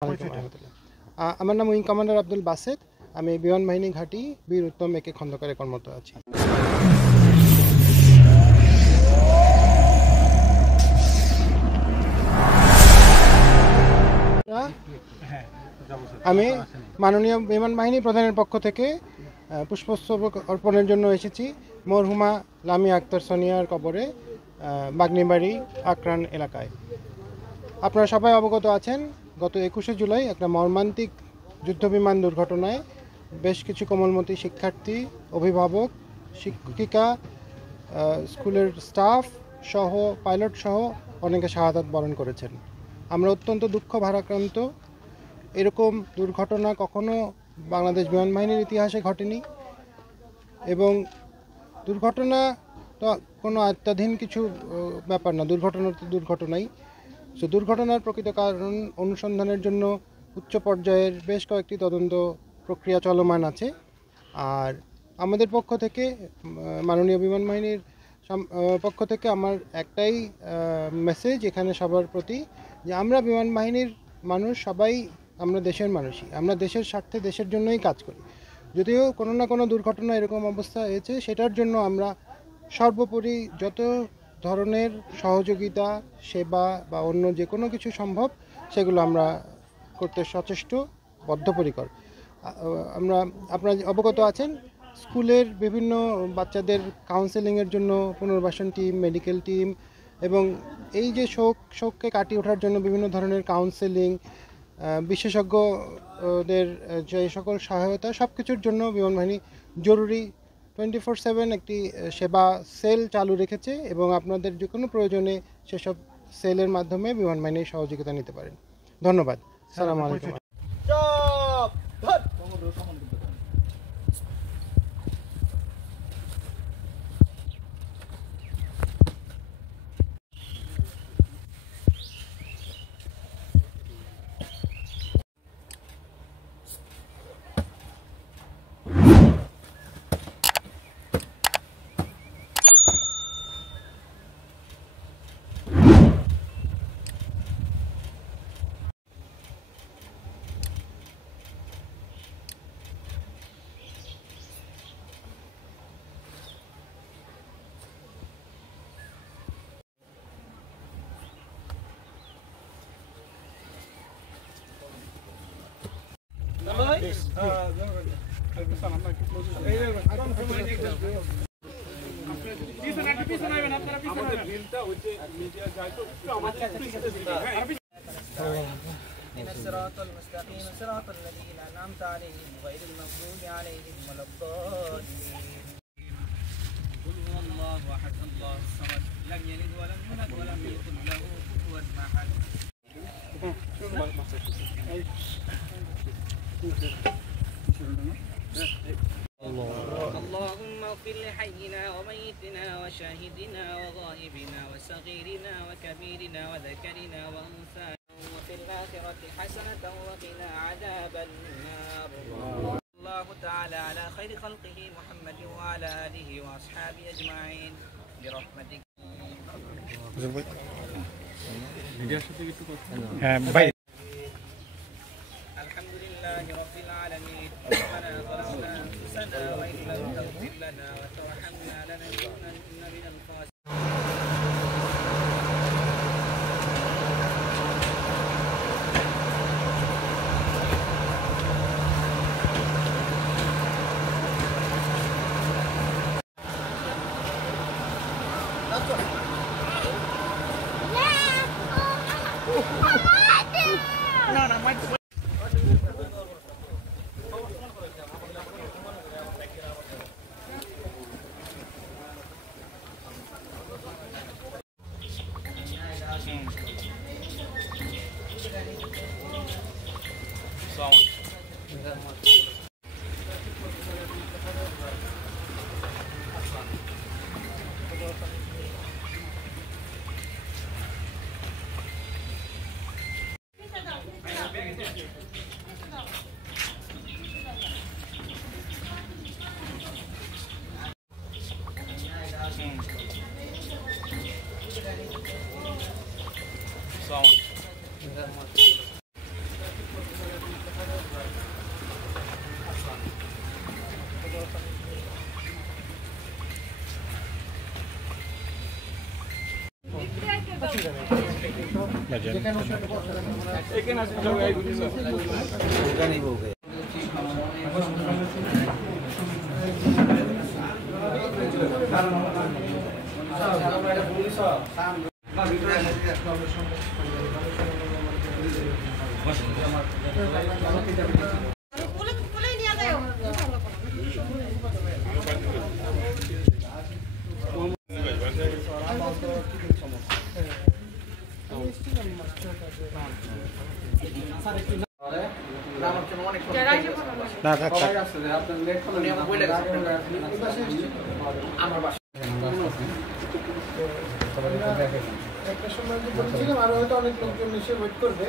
আমার নাম wing commander Abdul Based. আমি বিমান বাহিনী ঘাঁটি বীর উত্তম একে খন্দকারে কর্মরত আছি। আমি মাননীয় বিমান বাহিনী প্রধানের পক্ষ থেকে পুষ্পস্তবক অর্পণের জন্য এসেছি মরহুমা লামিয়া আক্তার সোনিয়ার কবরে বাগনিবাড়ি আকরান এলাকায়। আপনারা সবাই অবগত আছেন, গত 21শে জুলাই একটা মর্মান্তিক যুদ্ধবিমান দুর্ঘটনায় বেশ কিছু কোমলমতি শিক্ষার্থী, অভিভাবক, শিক্ষিকা, স্কুলের স্টাফ সহ পাইলট সহ অনেকে শাহাদাত বরণ করেছেন। আমরা অত্যন্ত দুঃখ ভারাক্রান্ত। এরকম দুর্ঘটনা কখনো বাংলাদেশ বিমান বাহিনীর ইতিহাসে ঘটেনি এবং দুর্ঘটনা তো কোনো অত্যাধীন কিছু ব্যাপার না, দুর্ঘটনা তো দুর্ঘটনাই। সো দুর্ঘটনার প্রকৃত কারণ অনুসন্ধানের জন্য উচ্চ পর্যায়ের বেশ কয়েকটি তদন্ত প্রক্রিয়া চলমান আছে। আর আমাদের পক্ষ থেকে, মাননীয় বিমান বাহিনীর পক্ষ থেকে আমার একটাই মেসেজ এখানে সবার প্রতি, যে আমরা বিমান বাহিনীর মানুষ সবাই আমরা দেশের মানুষই, আমরা দেশের স্বার্থে দেশের জন্যই কাজ করি। যদিও কোনো না কোনো দুর্ঘটনা এরকম অবস্থা হয়েছে, সেটার জন্য আমরা সর্বোপরি যত ধরনের সহযোগিতা, সেবা বা অন্য যে কোনো কিছু সম্ভব সেগুলো আমরা করতে সচেষ্ট, বদ্ধপরিকর। আপনারা অবগত আছেন, স্কুলের বিভিন্ন বাচ্চাদের কাউন্সেলিংয়ের জন্য পুনর্বাসন টিম, মেডিকেল টিম এবং এই যে শোককে কাটিয়ে ওঠার জন্য বিভিন্ন ধরনের কাউন্সেলিং, বিশেষজ্ঞদের যে সকল সহায়তা, সব কিছুর জন্য বিমান বাহিনী জরুরি 24/7 একটি সেবা সেল চালু রেখেছে এবং আপনাদের যে কোনো প্রয়োজনে সেসব সেলের মাধ্যমে বিমান বাহিনীর সহযোগিতা নিতে পারেন। ধন্যবাদ। আসসালামু আলাইকুম। الصراط المستقيم صراط الذين أنعمت عليهم غير المغضوب عليهم ولا الضالين. قل هو الله أحد الله الصمد لم يلد ولم يولد ولم يكن له كفوا أحد. اللهم اغفر لحينا وميتنا وشاهدنا وغائبنا وصغيرنا وكبيرنا وذكرنا وأنثانا وفي الآخرة حسنة وقنا عذاب النار. الله تعالى على خير خلقه محمد وعلى آله وأصحابه أجمعين برحمتك. الحمد لله رب العالمين. ربنا ظلمنا أنفسنا وإن لم تغفر لنا وترحمنا لنكونن من الخاسرين. না থাক থাক। একটা সময় যে বলছিলাম আরো হয়তো অনেক লোকজন এসে ওয়েট করবে।